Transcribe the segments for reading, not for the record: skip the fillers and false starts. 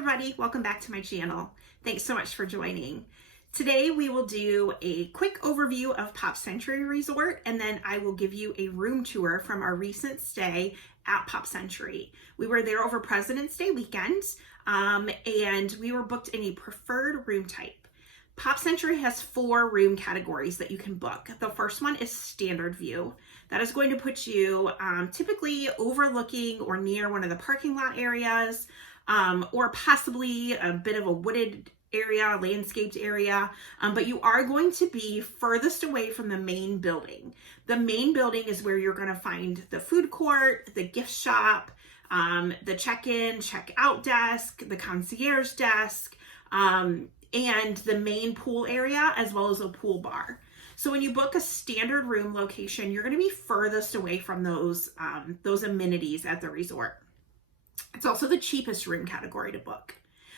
everybody, welcome back to my channel. Thanks so much for joining. Today we will do a quick overview of Pop Century Resort, and then I will give you a room tour from our recent stay at Pop Century. We were there over President's Day weekend, and we were booked in a preferred room type. Pop Century has 4 room categories that you can book. The first one is standard view. That is going to put you typically overlooking or near one of the parking lot areas, or possibly a bit of a wooded area, landscaped area, but you are going to be furthest away from the main building. The main building is where you're going to find the food court, the gift shop, the check-in, check-out desk, the concierge desk, and the main pool area, as well as a pool bar. So when you book a standard room location, you're going to be furthest away from those amenities at the resort. It's also the cheapest room category to book.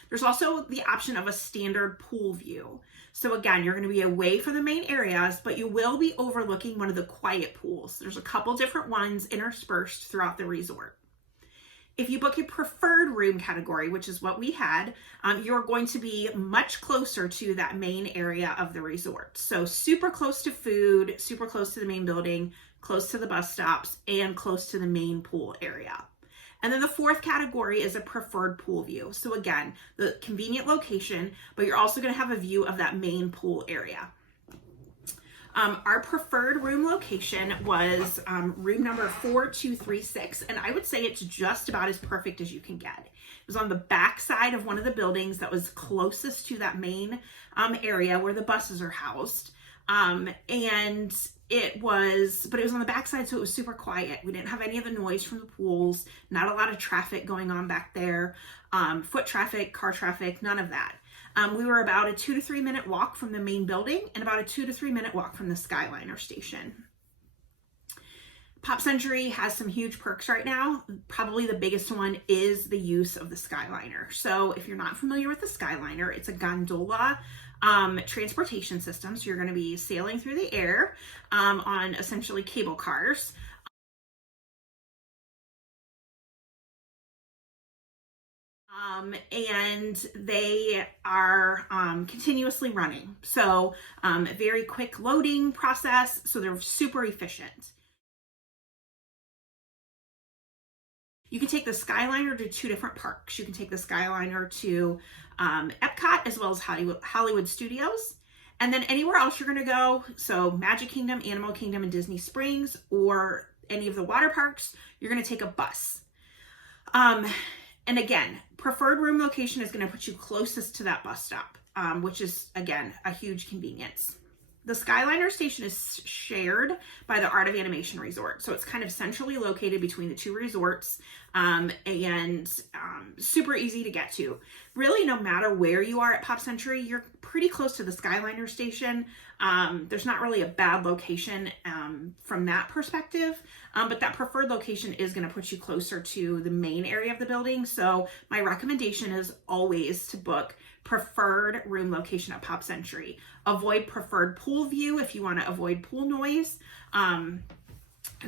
There's also the option of a standard pool view. So again, you're going to be away from the main areas, but you will be overlooking one of the quiet pools. There's a couple different ones interspersed throughout the resort. If you book a preferred room category, which is what we had, you're going to be much closer to that main area of the resort. So super close to food, super close to the main building, close to the bus stops, and close to the main pool area. And then the fourth category is a preferred pool view. So again, the convenient location, but you're also going to have a view of that main pool area. Our preferred room location was room number 4236, and I would say it's just about as perfect as you can get. It was on the back side of one of the buildings that was closest to that main area where the buses are housed. It was on the backside, so it was super quiet. We didn't have any of the noise from the pools, not a lot of traffic going on back there, foot traffic, car traffic, none of that. We were about a 2 to 3 minute walk from the main building and about a 2 to 3 minute walk from the Skyliner station. Pop Century has some huge perks right now. Probably the biggest one is the use of the Skyliner. So if you're not familiar with the Skyliner, it's a gondola transportation system. So you're going to be sailing through the air on essentially cable cars. And they are continuously running. So very quick loading process. So they're super efficient. You can take the Skyliner to 2 different parks. You can take the Skyliner to Epcot as well as Hollywood Studios. And then anywhere else you're going to go, so Magic Kingdom, Animal Kingdom, and Disney Springs, or any of the water parks, you're going to take a bus. And again, preferred room location is going to put you closest to that bus stop, which is, again, a huge convenience. The Skyliner station is shared by the Art of Animation Resort. So it's kind of centrally located between the 2 resorts, and super easy to get to. Really, no matter where you are at Pop Century, you're pretty close to the Skyliner station. There's not really a bad location from that perspective, but that preferred location is going to put you closer to the main area of the building. So my recommendation is always to book preferred room location at Pop Century. Avoid preferred pool view if you want to avoid pool noise.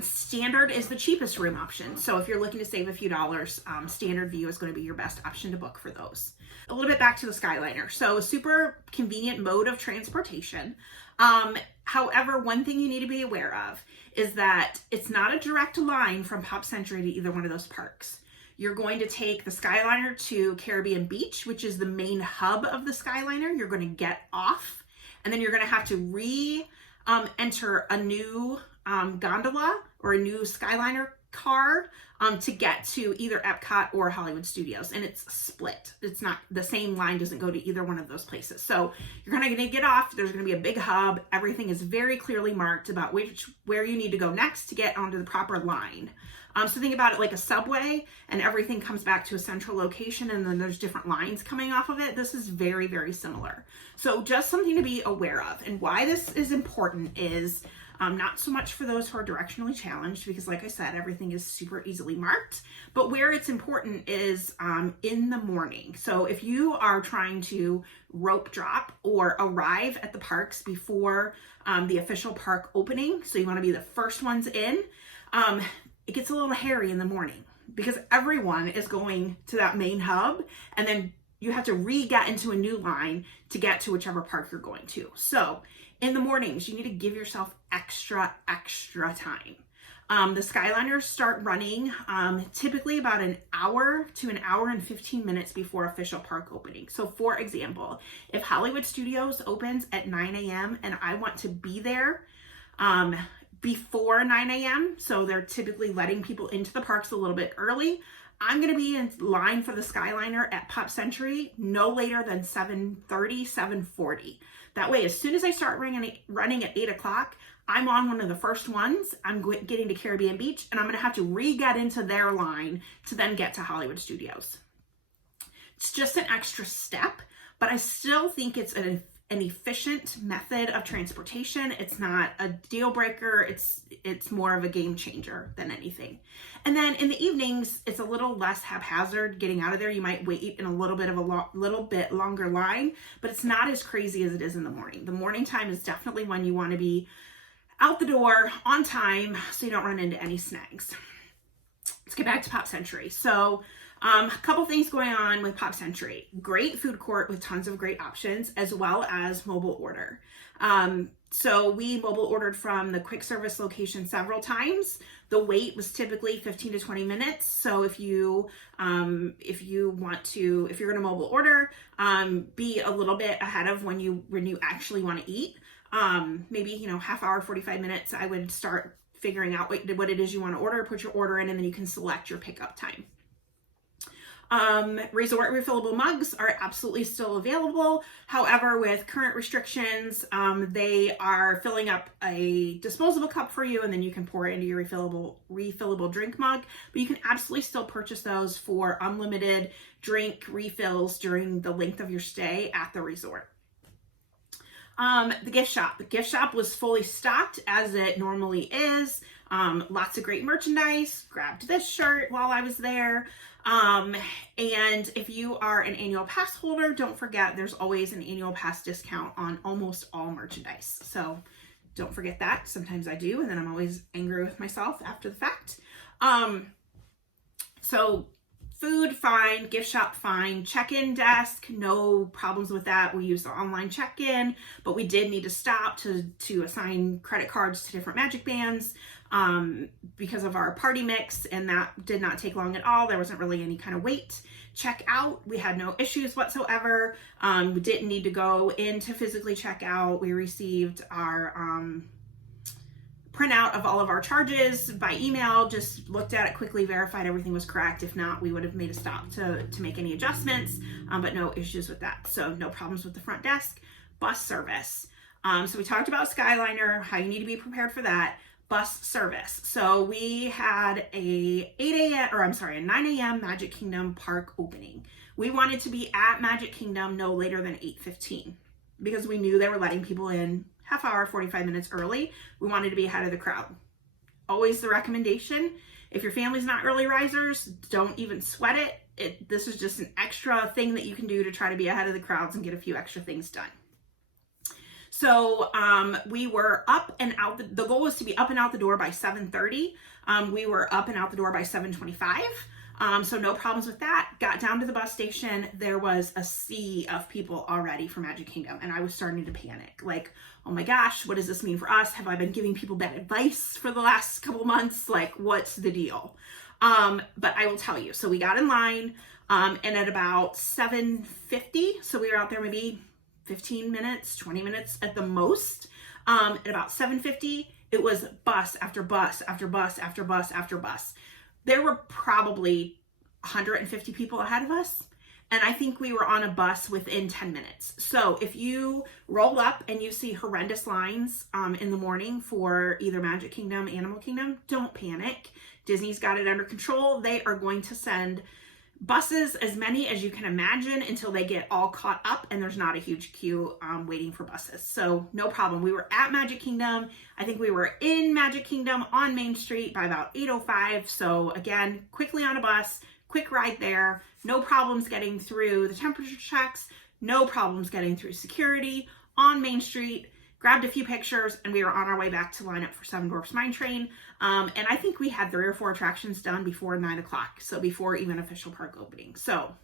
Standard is the cheapest room option. So if you're looking to save a few dollars, standard view is going to be your best option to book for those. A little bit back to the Skyliner. So a super convenient mode of transportation. However, one thing you need to be aware of is that it's not a direct line from Pop Century to either one of those parks. You're going to take the Skyliner to Caribbean Beach, which is the main hub of the Skyliner. You're going to get off, and then you're going to have to enter a new gondola or a new Skyliner car to get to either Epcot or Hollywood Studios, and it's split. It's not the same line, doesn't go to either one of those places. So you're going to get off. There's going to be a big hub. Everything is very clearly marked about where you need to go next to get onto the proper line. So think about it like a subway, and everything comes back to a central location, and then there's different lines coming off of it. This is very, very similar. So just something to be aware of. And why this is important is not so much for those who are directionally challenged, because like I said, everything is super easily marked, but where it's important is in the morning. So if you are trying to rope drop or arrive at the parks before the official park opening, so you want to be the first ones in, it gets a little hairy in the morning because everyone is going to that main hub and then you have to re-get into a new line to get to whichever park you're going to. So in the mornings, you need to give yourself extra time. The Skyliners start running typically about an hour to an hour and 15 minutes before official park opening. So for example, if Hollywood Studios opens at 9 a.m. and I want to be there before 9 a.m., so they're typically letting people into the parks a little bit early, I'm going to be in line for the Skyliner at Pop Century no later than 7:30, 7:40. That way, as soon as I start running at 8 o'clock, I'm on one of the first ones. I'm getting to Caribbean Beach, and I'm going to have to re-get into their line to then get to Hollywood Studios. It's just an extra step, but I still think it's an efficient method of transportation. It's not a deal breaker. It's more of a game changer than anything. And then in the evenings, it's a little less haphazard getting out of there. You might wait in a little bit of a little bit longer line, but it's not as crazy as it is in the morning. The morning time is definitely when you want to be out the door on time so you don't run into any snags. Let's get back to Pop Century. So a couple things going on with Pop Century. Great food court with tons of great options, as well as mobile order. So we mobile ordered from the quick service location several times. The wait was typically 15 to 20 minutes. So if you're going to mobile order, be a little bit ahead of when you actually want to eat. Maybe, half hour, 45 minutes, I would start figuring out what it is you want to order, put your order in, and then you can select your pickup time. Resort refillable mugs are absolutely still available. However, with current restrictions, they are filling up a disposable cup for you, and then you can pour it into your refillable drink mug. But you can absolutely still purchase those for unlimited drink refills during the length of your stay at the resort. The gift shop. The gift shop was fully stocked as it normally is. Lots of great merchandise. Grabbed this shirt while I was there. And if you are an annual pass holder, don't forget there's always an annual pass discount on almost all merchandise. So don't forget that. Sometimes I do, and then I'm always angry with myself after the fact. So food, fine. Gift shop, fine. Check-in desk, no problems with that. We use the online check-in, but we did need to stop to assign credit cards to different Magic Bands because of our party mix, and that did not take long at all. There wasn't really any kind of wait. Check out, we had no issues whatsoever. We didn't need to go in to physically check out. We received our printout of all of our charges by email, just looked at it quickly, verified everything was correct. If not, we would have made a stop to make any adjustments, but no issues with that. So no problems with the front desk. Bus service. So we talked about Skyliner, how you need to be prepared for that. Bus service. So we had a 9 a.m. Magic Kingdom park opening. We wanted to be at Magic Kingdom no later than 8:15 because we knew they were letting people in half hour, 45 minutes early. We wanted to be ahead of the crowd. Always the recommendation. If your family's not early risers, don't even sweat it. This is just an extra thing that you can do to try to be ahead of the crowds and get a few extra things done. So we were up and out. The goal was to be up and out the door by 7:30. We were up and out the door by 7:25. So no problems with that. Got down to the bus station. There was a sea of people already for Magic Kingdom, and I was starting to panic. Like, oh my gosh, what does this mean for us? Have I been giving people bad advice for the last couple months? Like, what's the deal? But I will tell you. So we got in line, and at about 7:50, so we were out there maybe 15 minutes, 20 minutes at the most. At about 7:50, it was bus after bus after bus after bus after bus. There were probably 150 people ahead of us, and I think we were on a bus within 10 minutes. So if you roll up and you see horrendous lines in the morning for either Magic Kingdom, Animal Kingdom, don't panic. Disney's got it under control. They are going to send buses, as many as you can imagine, until they get all caught up and there's not a huge queue waiting for buses. So no problem. We were at Magic Kingdom. I think we were in Magic Kingdom on Main Street by about 8:05. So again, quickly on a bus, quick ride there. No problems getting through the temperature checks. No problems getting through security on Main Street. Grabbed a few pictures, and we were on our way back to line up for Seven Dwarfs Mine Train. And I think we had 3 or 4 attractions done before 9 o'clock, so before even official park opening. So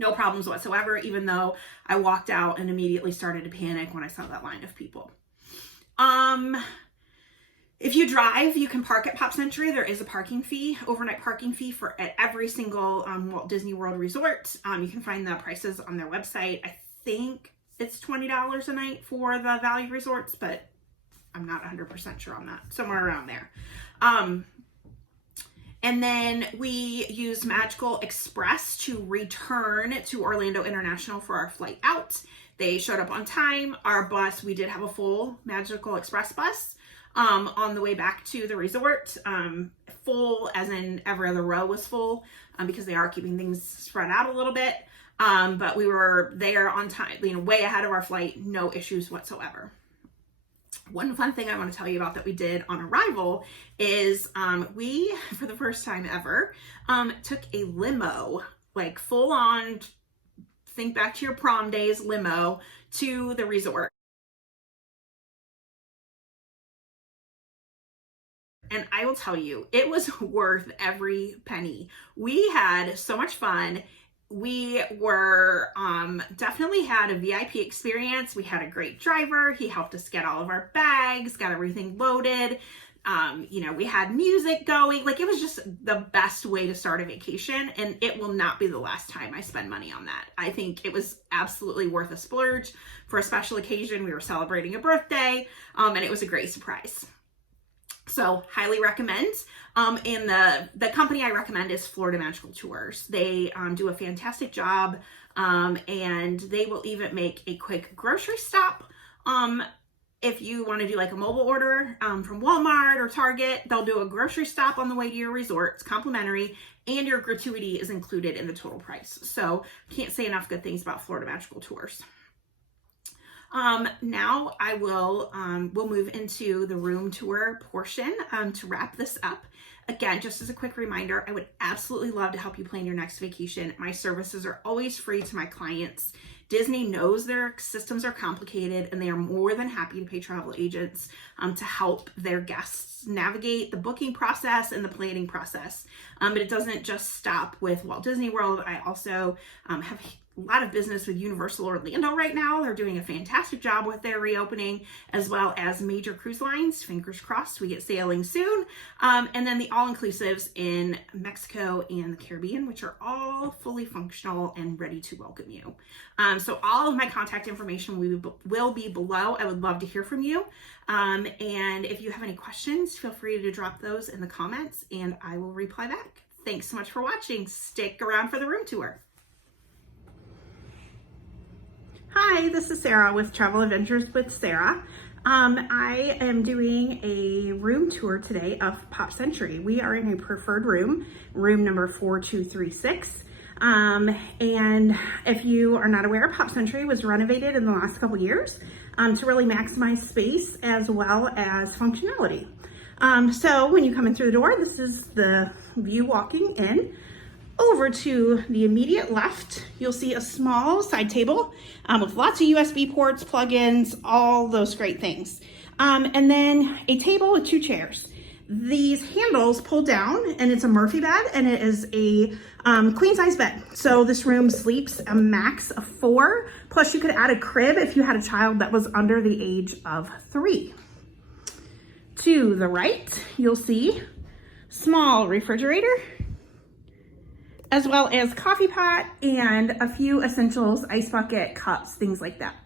No problems whatsoever, even though I walked out and immediately started to panic when I saw that line of people. If you drive, you can park at Pop Century. There is a parking fee, overnight parking fee at every single Walt Disney World resort. You can find the prices on their website. I think it's $20 a night for the value resorts, but I'm not 100% sure on that. Somewhere around there. And then we used Magical Express to return to Orlando International for our flight out. They showed up on time. Our bus, we did have a full Magical Express bus on the way back to the resort. Full as in every other row was full because they are keeping things spread out a little bit. But we were there on time, way ahead of our flight, no issues whatsoever. One fun thing I want to tell you about that we did on arrival is we, for the first time ever, took a limo, like full on, think back to your prom days limo, to the resort. And I will tell you, it was worth every penny. We had so much fun. We were definitely had a VIP experience. We had a great driver. He helped us get all of our bags, got everything loaded. We had music going. Like, it was just the best way to start a vacation, and it will not be the last time I spend money on that. I think it was absolutely worth a splurge for a special occasion. We were celebrating a birthday, and it was a great surprise. So highly recommend. And the company I recommend is Florida Magical Tours. They do a fantastic job, and they will even make a quick grocery stop. If you want to do like a mobile order from Walmart or Target, they'll do a grocery stop on the way to your resort. It's complimentary, and your gratuity is included in the total price. So can't say enough good things about Florida Magical Tours. Now I will, we'll move into the room tour portion, to wrap this up. Again, just as a quick reminder, I would absolutely love to help you plan your next vacation. My services are always free to my clients. Disney knows their systems are complicated, and they are more than happy to pay travel agents to help their guests navigate the booking process and the planning process. But it doesn't just stop with Walt Disney World. I also have a lot of business with Universal Orlando right now. They're doing a fantastic job with their reopening, as well as major cruise lines. Fingers crossed we get sailing soon. And then the all-inclusives in Mexico and the Caribbean, which are all fully functional and ready to welcome you. So all of my contact information will be below. I would love to hear from you. And if you have any questions, feel free to drop those in the comments and I will reply back. Thanks so much for watching. Stick around for the room tour. Hi, this is Sarah with Travel Adventures with Sarah. I am doing a room tour today of Pop Century. We are in a preferred room number 4236. And if you are not aware, Pop Century was renovated in the last couple years to really maximize space as well as functionality. So when you come in through the door, this is the view walking in. Over to the immediate left, you'll see a small side table with lots of USB ports, plugins, all those great things. And then a table with 2 chairs. These handles pull down, and it's a Murphy bed, and it is a queen size bed. So this room sleeps a max of 4, plus you could add a crib if you had a child that was under the age of 3. To the right, you'll see small refrigerator, as well as coffee pot and a few essentials, ice bucket, cups, things like that.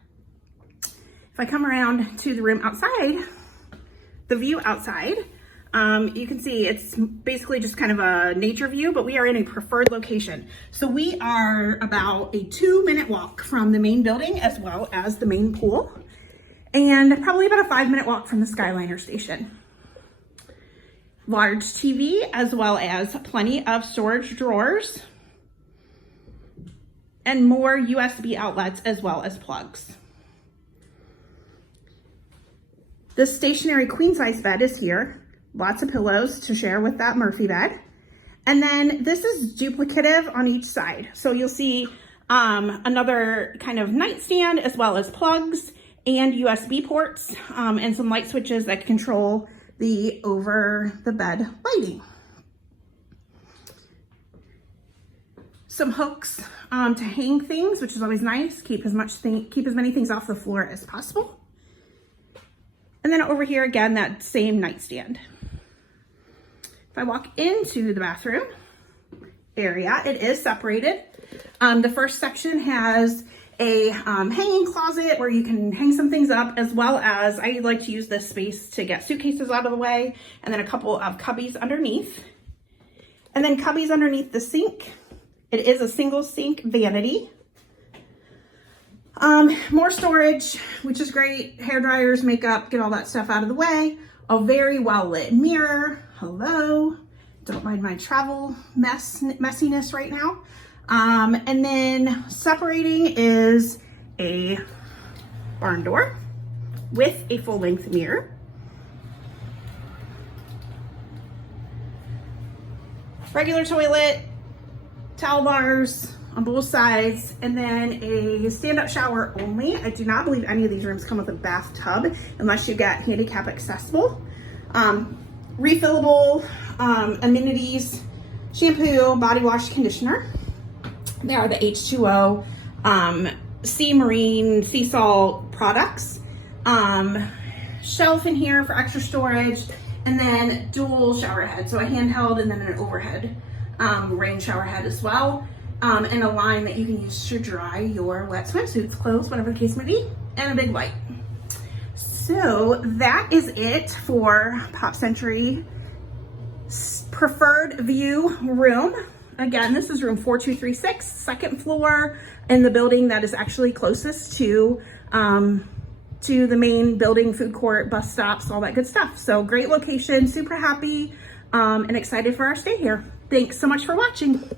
If I come around to the room outside, the view outside, you can see it's basically just kind of a nature view, but we are in a preferred location. So we are about a 2-minute walk from the main building as well as the main pool, and probably about a 5-minute walk from the Skyliner station. Large TV, as well as plenty of storage drawers and more USB outlets as well as plugs. This stationary queen size bed is here. Lots of pillows to share with that Murphy bed. And then this is duplicative on each side. So you'll see another kind of nightstand as well as plugs and USB ports and some light switches that control the over the bed lighting. some hooks to hang things, which is always nice. Keep as many things off the floor as possible. And then over here again, that same nightstand. If I walk into the bathroom area, it is separated. The first section has a hanging closet where you can hang some things up, as well as I like to use this space to get suitcases out of the way, and then a couple of cubbies underneath. And then cubbies underneath the sink. It is a single sink vanity. More storage, which is great. Hair dryers, makeup, get all that stuff out of the way. A very well lit mirror. Hello. Don't mind my travel messiness right now. And then separating is a barn door with a full length mirror. Regular toilet, towel bars on both sides, and then a stand-up shower only. I do not believe any of these rooms come with a bathtub unless you get handicap accessible. Refillable amenities, shampoo, body wash, conditioner. They are the H2O sea marine sea salt products. Shelf in here for extra storage, and then dual shower head, so a handheld and then an overhead rain shower head as well, and a line that you can use to dry your wet swimsuits, clothes, whatever the case may be, and a big light. So that is it for Pop Century preferred view room. Again, this is room 4236, second floor in the building that is actually closest to the main building, food court, bus stops, all that good stuff. So great location, super happy and excited for our stay here. Thanks so much for watching.